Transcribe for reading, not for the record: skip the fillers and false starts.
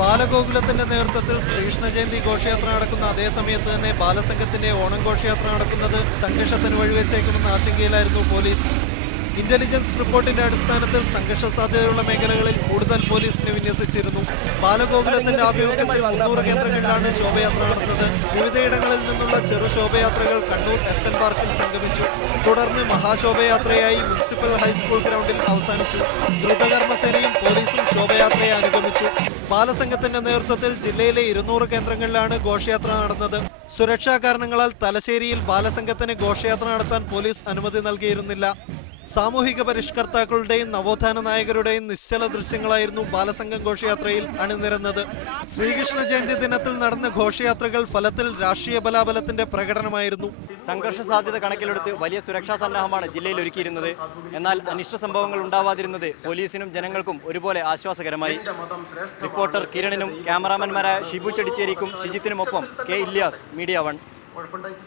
ബാലഗോകുലത്തിന്റെ നേതൃത്വത്തിൽ ശ്രീകൃഷ്ണ ജയന്തി ഘോഷയാത്ര നടക്കുന്ന അതേ സമയത്ത് തന്നെ ബാലസംഘത്തിന്റെ ഓണം ഘോഷയാത്ര നടക്കുന്നത് സംഘർഷത്തിന് വഴിവെച്ചേക്കുമെന്ന ആശങ്കയിലായിരുന്നു പോലീസ്. ഇന്റലിജൻസ് റിപ്പോർട്ടിന്റെ അടിസ്ഥാനത്തിൽ സംഘർഷ സാധ്യതയുള്ള മേഖലകളിൽ കൂടുതൽ പോലീസിനെ വിന്യസിച്ചിരുന്നു. ബാലഗോകുലത്തിന്റെ ആഭിമുഖ്യത്തിൽ 300 കേന്ദ്രങ്ങളിലാണ് ശോഭയാത്ര നടന്നത്. വിവിധയിടങ്ങളിൽ നിന്നുള്ള ചെറു ശോഭയാത്രകൾ കണ്ണൂർ SN പാർക്കിൽ സംഗമിച്ചു. തുടർന്ന് മഹാശോഭയാത്രയായി മുനിസിപ്പൽ ഹൈസ്കൂൾ ഗ്രൗണ്ടിൽ അവസാനിച്ചു. ദ്രുതകർമ്മസേനയും പോലീസും ശോഭയാത്രയെ അനുഗമിച്ചു. ബാലസംഘത്തിന്റെ നേതൃത്വത്തിൽ ജില്ലയിലെ 200 കേന്ദ്രങ്ങളിലാണ് ഘോഷയാത്ര നടന്നത്. സുരക്ഷാ കാരണങ്ങളാൽ തലശ്ശേരിയിൽ ബാലസംഘത്തിന് ഘോഷയാത്ര നടത്താൻ പോലീസ് അനുമതി നൽകിയിരുന്നില്ല. സാമൂഹിക പരിഷ്കർത്താക്കളുടെയും നവോത്ഥാന നായകരുടെയും നിശ്ചല ദൃശ്യങ്ങളായിരുന്നു ബാലസംഘം ഘോഷയാത്രയിൽ അണിനിരന്നത്. ശ്രീകൃഷ്ണ ജയന്തി ദിനത്തിൽ നടന്ന ഘോഷയാത്രകൾ ഫലത്തിൽ രാഷ്ട്രീയ ബലാബലത്തിന്റെ പ്രകടനമായിരുന്നു. സംഘർഷ സാധ്യത കണക്കിലെടുത്ത് വലിയ സുരക്ഷാ സന്നാഹമാണ് ജില്ലയിൽ ഒരുക്കിയിരുന്നത്. എന്നാൽ അനിഷ്ട സംഭവങ്ങൾ ഉണ്ടാവാതിരുന്നത് പോലീസിനും ജനങ്ങൾക്കും ഒരുപോലെ ആശ്വാസകരമായി. റിപ്പോർട്ടർ കിരണിനും ക്യാമറാമാൻമാരായ ഷിബു ചെടിച്ചേരിക്കും ഷിജിത്തിനുമൊപ്പം K. ഇല്യാസ്, മീഡിയ 1.